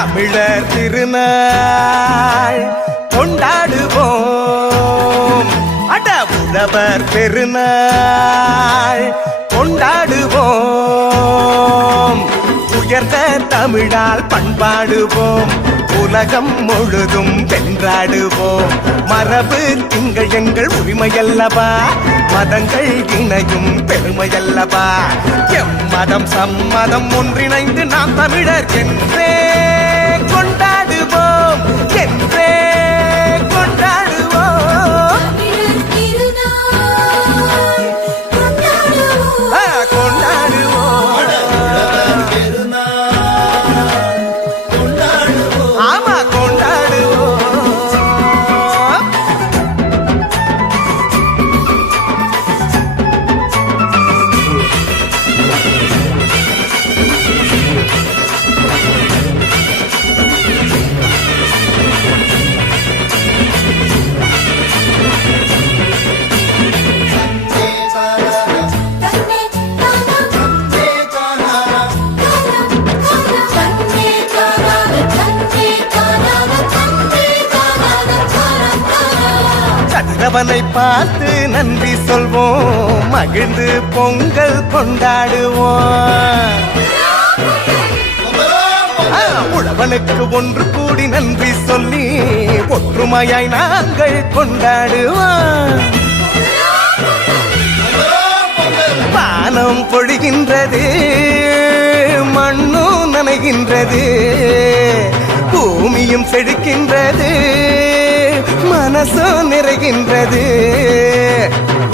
தமிழர் திருநாள் கொண்டாடுவோம். அட உழவர் பெருநாள் கொண்டாடுவோம். உயர்ந்த தமிழால் பண்பாடுவோம். உலகம் முழுதும் வென்றாடுவோம். மரபு திங்கள் எங்கள் உரிமையல்லவா, மதங்கள் இணையும் பெருமையல்லவா. எம்மதம் சம்மதம் ஒன்றிணைந்து நாம் தமிழர் என்றே கொண்டாடுவோம், என்றே கொண்டாடுவோம். ஆமா கொண்டாடுவோம். கதிரவனை பார்த்து நன்றி சொல்வோம், மகிழ்ந்து பொங்கல் கொண்டாடுவோம். உழவனுக்கு ஒன்று கூடி நன்றி சொல்லி ஒற்றுமையாய் நாங்கள் கொண்டாடுவோம். வானம் பொழிகின்றது, மண்ணும் நனைகின்றது, பூமியும் செழிக்கின்றது, மனசும் நிறைகின்றது.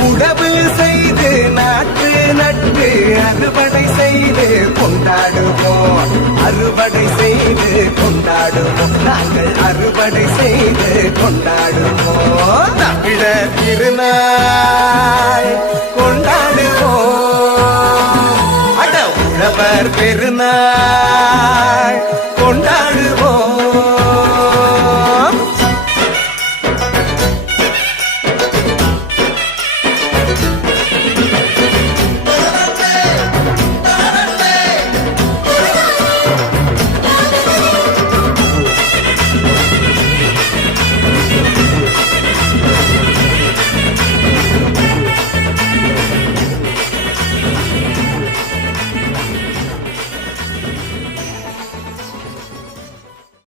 உழவு செய்து நாட்டு நட்டு அறுவடை செய்து கொண்டாடுவோம், அறுவடை செய்து கொண்டாடுவோம், நாங்கள் அறுவடை செய்து கொண்டாடுவோம். தமிழர் திருநாள் கொண்டாடுவோம். அட உழவர் பெருநாள்